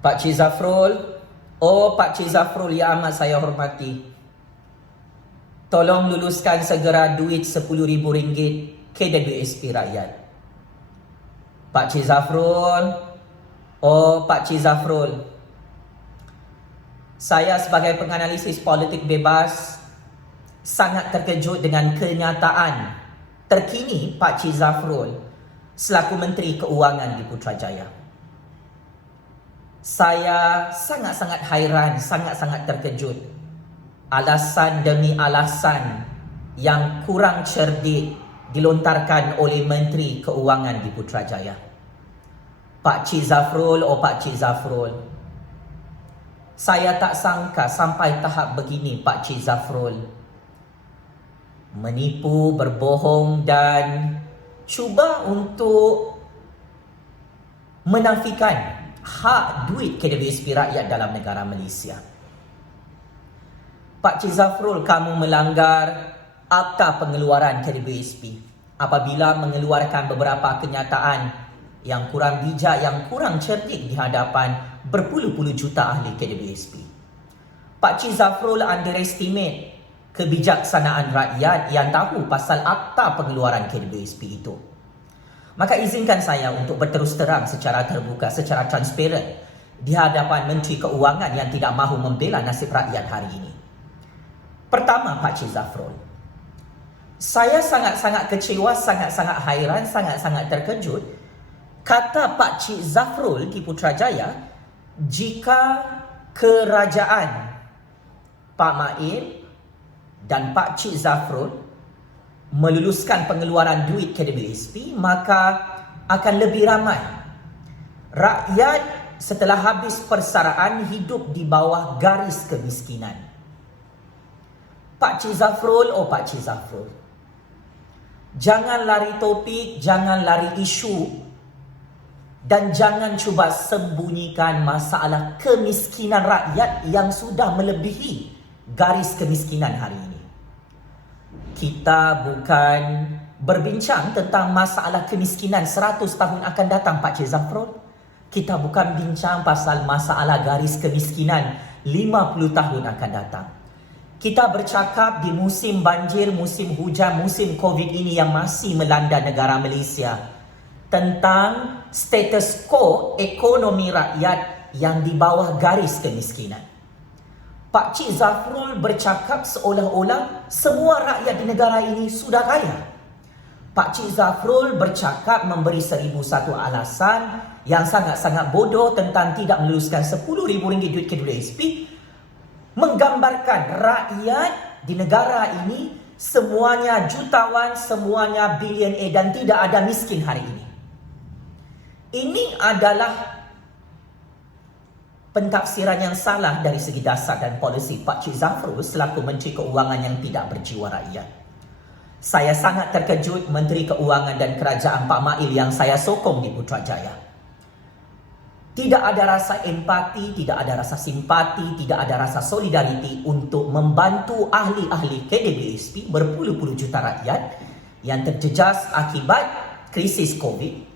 Pak Cik Zafrul, Pak Cik Zafrul yang amat saya hormati, tolong luluskan segera duit RM10,000 KWSP rakyat. Pak Cik Zafrul, Pak Cik Zafrul, saya sebagai penganalisis politik bebas sangat terkejut dengan kenyataan terkini Pak Cik Zafrul selaku Menteri Keuangan di Putrajaya. Saya sangat-sangat hairan, sangat-sangat terkejut. Alasan demi alasan yang kurang cerdik dilontarkan oleh Menteri Keuangan di Putrajaya. Pak Cik Zafrul, Pak Cik Zafrul, saya tak sangka sampai tahap begini Pak Cik Zafrul. Menipu, berbohong dan cuba untuk menafikan hak duit KWSP rakyat dalam negara Malaysia. Pak Cik Zafrul, kamu melanggar Akta Pengeluaran KWSP apabila mengeluarkan beberapa kenyataan yang kurang bijak, yang kurang cerdik di hadapan berpuluh-puluh juta ahli KWSP. Pak Cik Zafrul underestimate kebijaksanaan rakyat yang tahu pasal Akta Pengeluaran KWSP itu. Maka izinkan saya untuk berterus terang secara terbuka, secara transparan di hadapan Menteri Keuangan yang tidak mahu membela nasib rakyat hari ini. Pertama, Pak Cik Zafrul, saya sangat-sangat kecewa, sangat-sangat hairan, sangat-sangat terkejut. Kata Pak Cik Zafrul di Putrajaya, jika kerajaan Pak Mail dan Pak Cik Zafrul meluluskan pengeluaran duit KWSP, maka akan lebih ramai rakyat setelah habis persaraan hidup di bawah garis kemiskinan. Pak Cik Zafrul, Pak Cik Zafrul, jangan lari topik, jangan lari isu, dan jangan cuba sembunyikan masalah kemiskinan rakyat yang sudah melebihi garis kemiskinan hari ini. Kita bukan berbincang tentang masalah kemiskinan 100 tahun akan datang, Pak Cik Zafrul. Kita bukan bincang pasal masalah garis kemiskinan 50 tahun akan datang. Kita bercakap di musim banjir, musim hujan, musim COVID ini yang masih melanda negara Malaysia tentang status quo ekonomi rakyat yang di bawah garis kemiskinan. Pak Cik Zafrul bercakap seolah-olah semua rakyat di negara ini sudah kaya. Pak Cik Zafrul bercakap memberi 1001 alasan yang sangat-sangat bodoh tentang tidak meluluskan RM10,000 duit KWSP, menggambarkan rakyat di negara ini semuanya jutawan, semuanya bilioner dan tidak ada miskin hari ini. Ini adalah pentafsiran yang salah dari segi dasar dan polisi Pak Cik Zafrul selaku Menteri Keuangan yang tidak berjiwa rakyat. Saya sangat terkejut Menteri Keuangan dan Kerajaan Pak Mail yang saya sokong di Putrajaya. Tidak ada rasa empati, tidak ada rasa simpati, tidak ada rasa solidariti untuk membantu ahli-ahli KWSP berpuluh-puluh juta rakyat yang terjejas akibat krisis COVID.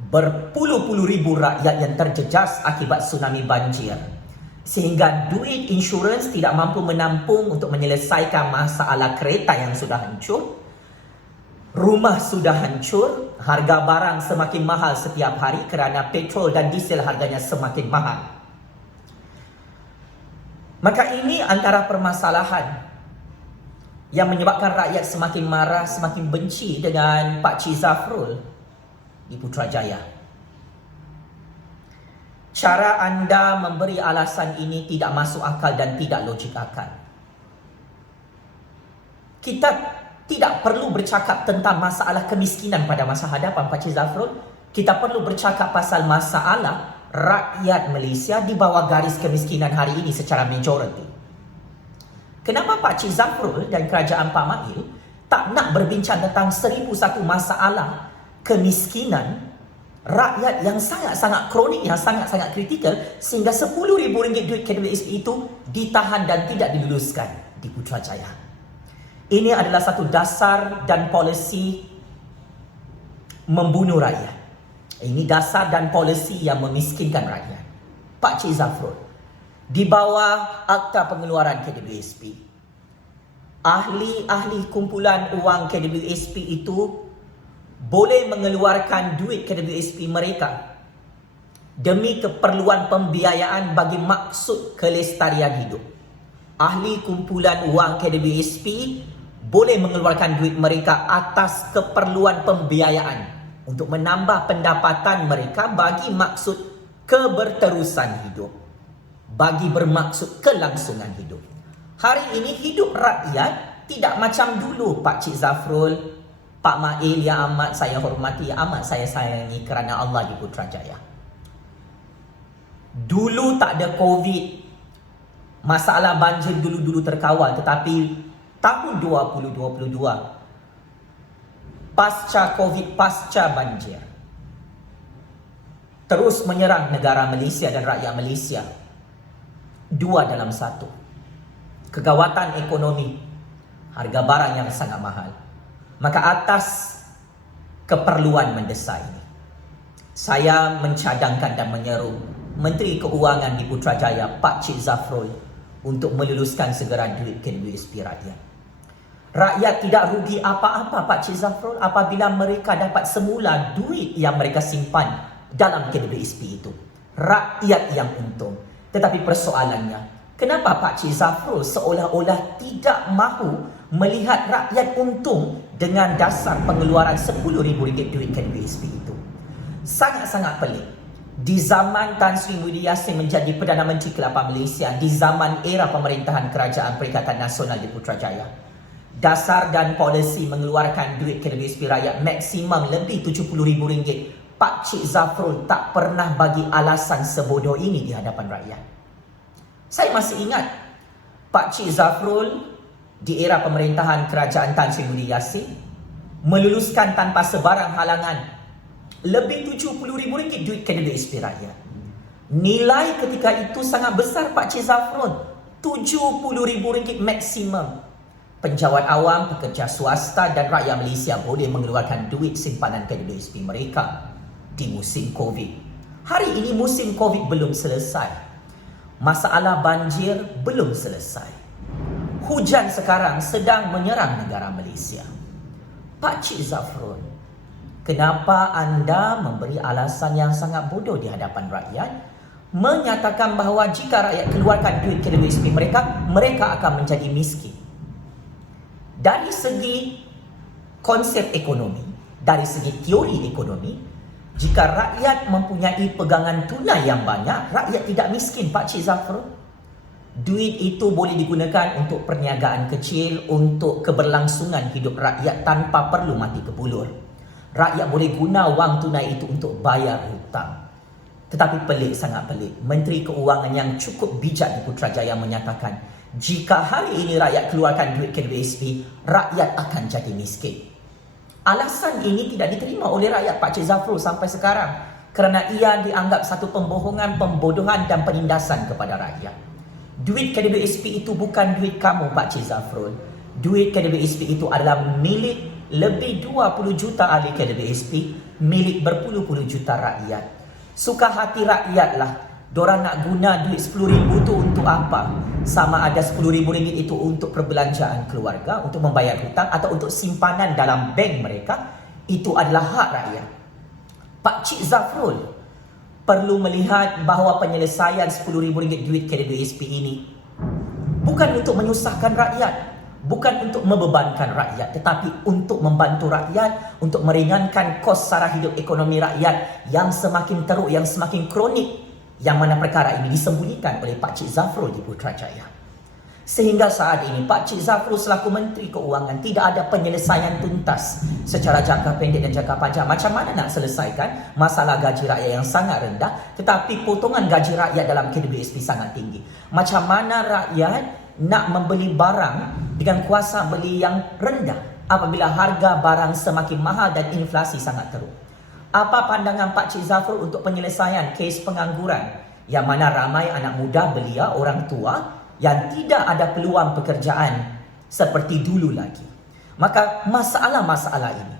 Berpuluh-puluh ribu rakyat yang terjejas akibat tsunami banjir, sehingga duit insurans tidak mampu menampung untuk menyelesaikan masalah kereta yang sudah hancur, rumah sudah hancur, harga barang semakin mahal setiap hari kerana petrol dan diesel harganya semakin mahal. Maka ini antara permasalahan yang menyebabkan rakyat semakin marah, semakin benci dengan Pak Cik Zafrul di Putrajaya. Cara anda memberi alasan ini tidak masuk akal dan tidak logik akal. Kita tidak perlu bercakap tentang masalah kemiskinan pada masa hadapan, Pak Cik Zafrul. Kita perlu bercakap pasal masalah rakyat Malaysia di bawah garis kemiskinan hari ini secara majoriti. Kenapa Pak Cik Zafrul dan Kerajaan Pak Mail tak nak berbincang tentang 1001 masalah kemiskinan rakyat yang sangat-sangat kronik, yang sangat-sangat kritikal, sehingga RM10,000 duit KWSP itu ditahan dan tidak diluluskan di Putrajaya. Ini adalah satu dasar dan polisi membunuh rakyat. Ini dasar dan polisi yang memiskinkan rakyat. Pak Cik Zafrul, di bawah Akta Pengeluaran KWSP, ahli-ahli kumpulan wang KWSP itu boleh mengeluarkan duit KWSP mereka demi keperluan pembiayaan bagi maksud kelestarian hidup. Ahli kumpulan wang KWSP boleh mengeluarkan duit mereka atas keperluan pembiayaan untuk menambah pendapatan mereka bagi maksud keberterusan hidup, bagi bermaksud kelangsungan hidup. Hari ini hidup rakyat tidak macam dulu, Pak Cik Zafrul, Pak Mail yang amat saya hormati, amat saya sayangi kerana Allah di Putrajaya. Dulu tak ada COVID, masalah banjir dulu-dulu terkawal, tetapi tahun 2022, pasca COVID, pasca banjir, terus menyerang negara Malaysia dan rakyat Malaysia. Dua dalam satu. Kegawatan ekonomi, harga barang yang sangat mahal. Maka atas keperluan mendesak ini, saya mencadangkan dan menyeru Menteri Keuangan di Putrajaya, Pak Cik Zafrul, untuk meluluskan segera duit KWSP rakyat. Rakyat tidak rugi apa-apa, Pak Cik Zafrul, apabila mereka dapat semula duit yang mereka simpan dalam KWSP itu. Rakyat yang untung. Tetapi persoalannya, kenapa Pak Cik Zafrul seolah-olah tidak mahu melihat rakyat untung dengan dasar pengeluaran RM10,000 duit KWSP itu? Sangat-sangat pelik. Di zaman Tan Sri Muhyiddin Yassin menjadi Perdana Menteri ke-8 Malaysia, di zaman era pemerintahan Kerajaan Perikatan Nasional di Putrajaya, dasar dan polisi mengeluarkan duit KWSP rakyat maksimum lebih RM70,000. Pak Cik Zafrul tak pernah bagi alasan sebodoh ini di hadapan rakyat. Saya masih ingat Pak Cik Zafrul di era pemerintahan Kerajaan Tan Sri Muhyiddin Yassin meluluskan tanpa sebarang halangan lebih RM70,000 duit KWSP rakyat. Nilai ketika itu sangat besar, Pak Cik Zafrul, RM70,000 maksimum. Penjawat awam, pekerja swasta dan rakyat Malaysia boleh mengeluarkan duit simpanan KWSP mereka di musim COVID. Hari ini musim COVID belum selesai. Masalah banjir belum selesai. Hujan sekarang sedang menyerang negara Malaysia. Pak Cik Zafrul, kenapa anda memberi alasan yang sangat bodoh di hadapan rakyat, menyatakan bahawa jika rakyat keluarkan duit KWSP mereka, mereka akan menjadi miskin? Dari segi konsep ekonomi, dari segi teori ekonomi, jika rakyat mempunyai pegangan tunai yang banyak, rakyat tidak miskin, Pak Cik Zafrul. Duit itu boleh digunakan untuk perniagaan kecil, untuk keberlangsungan hidup rakyat tanpa perlu mati kebulur. Rakyat boleh guna wang tunai itu untuk bayar hutang. Tetapi pelik, sangat pelik, Menteri Keuangan yang cukup bijak di Putrajaya menyatakan, jika hari ini rakyat keluarkan duit KWSP, rakyat akan jadi miskin. Alasan ini tidak diterima oleh rakyat, Pak Cik Zafrul, sampai sekarang, kerana ia dianggap satu pembohongan, pembodohan dan penindasan kepada rakyat. Duit KWSP itu bukan duit kamu, Pak Cik Zafrul. Duit KWSP itu adalah milik lebih 20 juta ahli KWSP, milik berpuluh-puluh juta rakyat. Suka hati rakyatlah. Diorang nak guna duit RM10,000 tu untuk apa? Sama ada RM10,000 itu untuk perbelanjaan keluarga, untuk membayar hutang, atau untuk simpanan dalam bank mereka, itu adalah hak rakyat. Pak Cik Zafrul perlu melihat bahawa penyelesaian RM10,000 duit KWSP ini bukan untuk menyusahkan rakyat, bukan untuk membebankan rakyat, tetapi untuk membantu rakyat, untuk meringankan kos sara hidup ekonomi rakyat yang semakin teruk, yang semakin kronik, yang mana perkara ini disembunyikan oleh Pak Cik Zafrul di Putrajaya. Sehingga saat ini Pak Cik Zafrul selaku Menteri Keuangan tidak ada penyelesaian tuntas secara jangka pendek dan jangka panjang. Macam mana nak selesaikan masalah gaji rakyat yang sangat rendah, tetapi potongan gaji rakyat dalam KWSP sangat tinggi? Macam mana rakyat nak membeli barang dengan kuasa beli yang rendah apabila harga barang semakin mahal dan inflasi sangat teruk? Apa pandangan Pak Cik Zafrul untuk penyelesaian kes pengangguran yang mana ramai anak muda belia, orang tua yang tidak ada peluang pekerjaan seperti dulu lagi? Maka masalah-masalah ini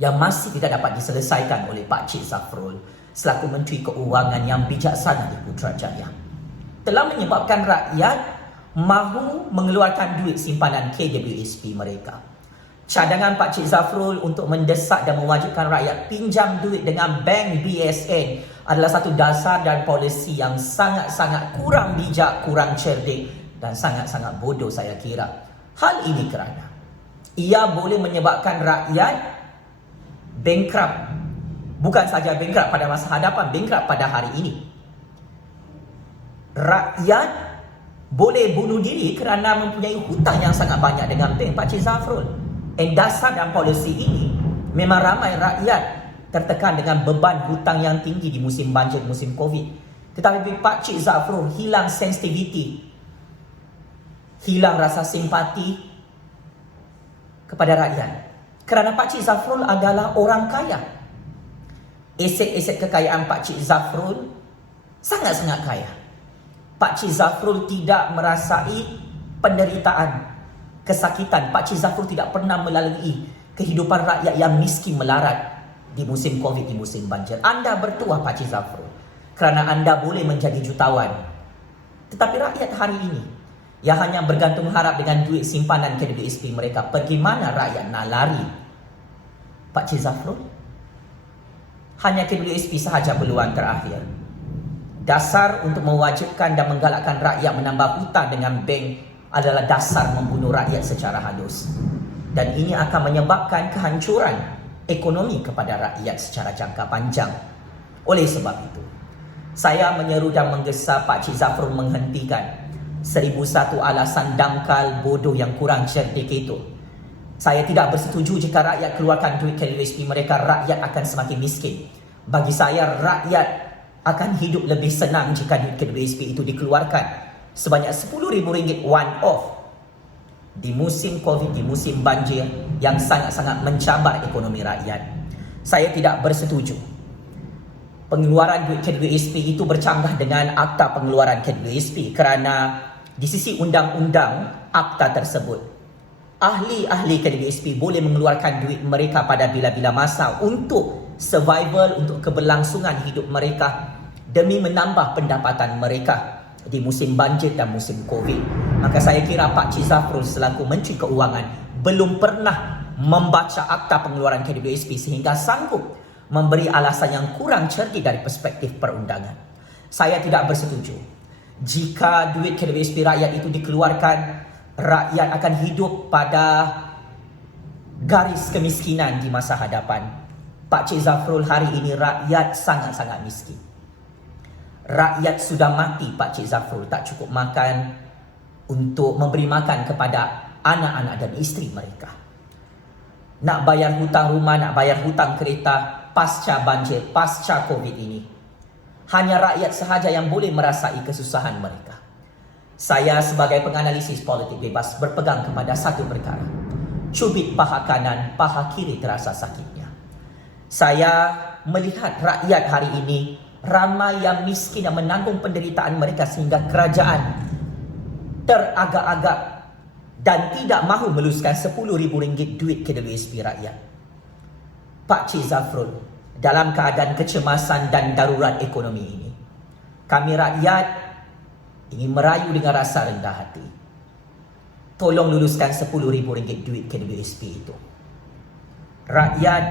yang masih tidak dapat diselesaikan oleh Pak Cik Zafrul, selaku Menteri Keuangan yang bijaksana di Putrajaya telah menyebabkan rakyat mahu mengeluarkan duit simpanan KWSP mereka. Cadangan Pak Cik Zafrul untuk mendesak dan mewajibkan rakyat pinjam duit dengan bank BSN adalah satu dasar dan polisi yang sangat-sangat kurang bijak, kurang cerdik dan sangat-sangat bodoh saya kira. Hal ini kerana ia boleh menyebabkan rakyat bankrupt. Bukan saja bankrupt pada masa hadapan, bankrupt pada hari ini. Rakyat boleh bunuh diri kerana mempunyai hutang yang sangat banyak dengan bank Pak Cik Zafrul. Dasar dan polisi ini memang ramai rakyat tertekan dengan beban hutang yang tinggi di musim banjir, musim Covid. Tetapi Pak Cik Zafrul hilang sensitiviti, hilang rasa simpati kepada rakyat. Kerana Pak Cik Zafrul adalah orang kaya. Aset-aset kekayaan Pak Cik Zafrul sangat-sangat kaya. Pak Cik Zafrul tidak merasai penderitaan, kesakitan. Pak Cik Zafrul tidak pernah melalui kehidupan rakyat yang miskin melarat di musim Covid, di musim banjir. Anda bertuah Pak Cik Zafrul kerana anda boleh menjadi jutawan. Tetapi rakyat hari ini yang hanya bergantung harap dengan duit simpanan KWSP mereka, bagaimana rakyat nak lari Pak Cik Zafrul? Hanya KWSP sahaja peluang terakhir. Dasar untuk mewajibkan dan menggalakkan rakyat menambah hutang dengan bank adalah dasar membunuh rakyat secara halus. Dan ini akan menyebabkan kehancuran ekonomi kepada rakyat secara jangka panjang. Oleh sebab itu, saya menyeru dan menggesa Pak Cik Zafrul menghentikan 1001 alasan dangkal, bodoh yang kurang cerdik itu. Saya tidak bersetuju jika rakyat keluarkan duit KWSP mereka, rakyat akan semakin miskin. Bagi saya, rakyat akan hidup lebih senang jika duit KWSP itu dikeluarkan sebanyak RM10,000 one off di musim Covid, di musim banjir yang sangat-sangat mencabar ekonomi rakyat. Saya tidak bersetuju pengeluaran duit KWSP itu bercanggah dengan akta pengeluaran KWSP kerana di sisi undang-undang akta tersebut, ahli-ahli KWSP boleh mengeluarkan duit mereka pada bila-bila masa untuk survival, untuk keberlangsungan hidup mereka demi menambah pendapatan mereka di musim banjir dan musim Covid. Maka saya kira Pak Cik Zafrul selaku Menteri Keuangan belum pernah membaca akta pengeluaran KWSP sehingga sanggup memberi alasan yang kurang cerdik dari perspektif perundangan. Saya tidak bersetuju. Jika duit KWSP rakyat itu dikeluarkan, rakyat akan hidup pada garis kemiskinan di masa hadapan. Pak Cik Zafrul, hari ini rakyat sangat-sangat miskin. Rakyat sudah mati Pak Cik Zafrul, tak cukup makan untuk memberi makan kepada anak-anak dan isteri mereka. Nak bayar hutang rumah, nak bayar hutang kereta pasca banjir, pasca Covid ini. Hanya rakyat sahaja yang boleh merasai kesusahan mereka. Saya sebagai penganalisis politik bebas berpegang kepada satu perkara. Cubit paha kanan, paha kiri terasa sakitnya. Saya melihat rakyat hari ini ramai yang miskin yang menanggung penderitaan mereka sehingga kerajaan teragak-agak dan tidak mahu meluluskan RM10,000 duit KWSP rakyat. Pak Cik Zafrul, dalam keadaan kecemasan dan darurat ekonomi ini, kami rakyat ingin merayu dengan rasa rendah hati. Tolong luluskan RM10,000 duit KWSP itu. Rakyat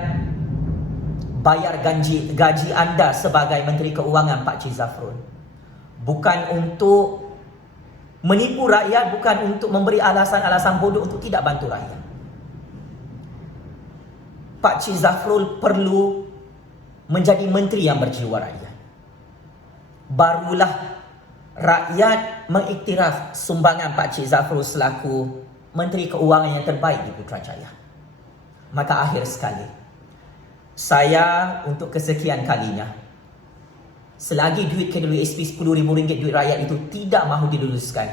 bayar gaji anda sebagai Menteri Keuangan Pak Cik Zafrul bukan untuk menipu rakyat, bukan untuk memberi alasan-alasan bodoh untuk tidak bantu rakyat. Pak Cik Zafrul perlu menjadi menteri yang berjiwa rakyat. Barulah rakyat mengiktiraf sumbangan Pak Cik Zafrul selaku Menteri Keuangan yang terbaik di Putrajaya. Maka akhir sekali, saya untuk kesekian kalinya, selagi duit KWSP RM10,000 duit rakyat itu tidak mahu diluluskan,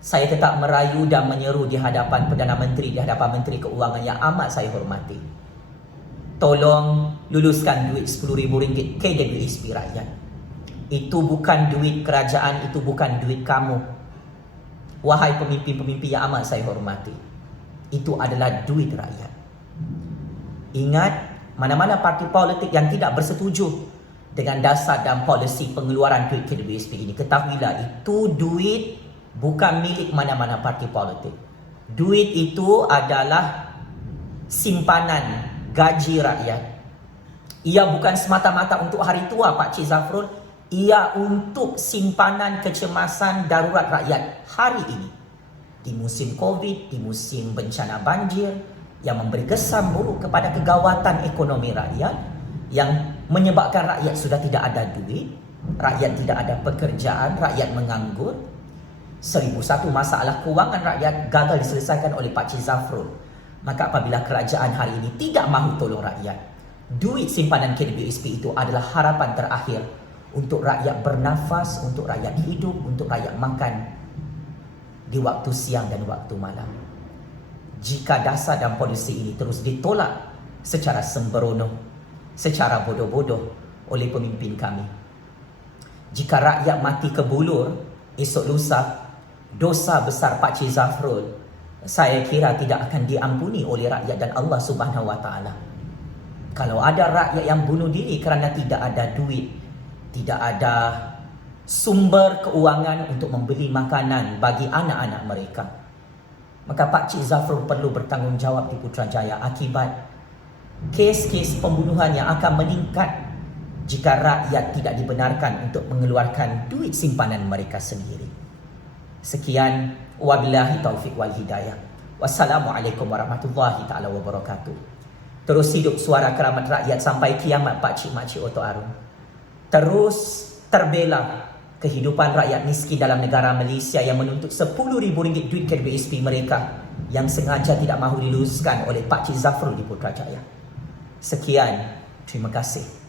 saya tetap merayu dan menyeru di hadapan Perdana Menteri, di hadapan Menteri Keuangan yang amat saya hormati. Tolong luluskan duit RM10,000 KWSP rakyat. Itu bukan duit kerajaan, itu bukan duit kamu. Wahai pemimpin-pemimpin yang amat saya hormati, itu adalah duit rakyat. Ingat, mana-mana parti politik yang tidak bersetuju dengan dasar dan polisi pengeluaran duit KWSP ini, ketahuilah itu duit bukan milik mana-mana parti politik. Duit itu adalah simpanan gaji rakyat. Ia bukan semata-mata untuk hari tua Pak Cik Zafrul, ia untuk simpanan kecemasan darurat rakyat hari ini. Di musim Covid, di musim bencana banjir yang memberi kesan buruk kepada kegawatan ekonomi rakyat, yang menyebabkan rakyat sudah tidak ada duit, rakyat tidak ada pekerjaan, rakyat menganggur. 1001 masalah kewangan rakyat gagal diselesaikan oleh Pak Cik Zafrul. Maka apabila kerajaan hari ini tidak mahu tolong rakyat, duit simpanan KWSP itu adalah harapan terakhir untuk rakyat bernafas, untuk rakyat hidup, untuk rakyat makan di waktu siang dan waktu malam. Jika dasar dan polisi ini terus ditolak secara sembrono, secara bodoh-bodoh oleh pemimpin kami, jika rakyat mati kebulur esok lusa, dosa besar Pak Cik Zafrul saya kira tidak akan diampuni oleh rakyat dan Allah Subhanahu Wa Taala. Kalau ada rakyat yang bunuh diri kerana tidak ada duit, tidak ada sumber keuangan untuk membeli makanan bagi anak-anak mereka, maka Pak Cik Zafrul perlu bertanggungjawab di Putrajaya akibat kes-kes pembunuhan yang akan meningkat jika rakyat tidak dibenarkan untuk mengeluarkan duit simpanan mereka sendiri. Sekian, wabillahi taufiq wal hidayah. Wassalamualaikum warahmatullahi taala wabarakatuh. Terus hidup suara keramat rakyat sampai kiamat Pak Cik Mak Cik Oto Arun. Terus terbela kehidupan rakyat miskin dalam negara Malaysia yang menuntut RM10,000 duit KWSP mereka yang sengaja tidak mahu diluluskan oleh Pak Cik Zafrul di Putrajaya. Sekian, terima kasih.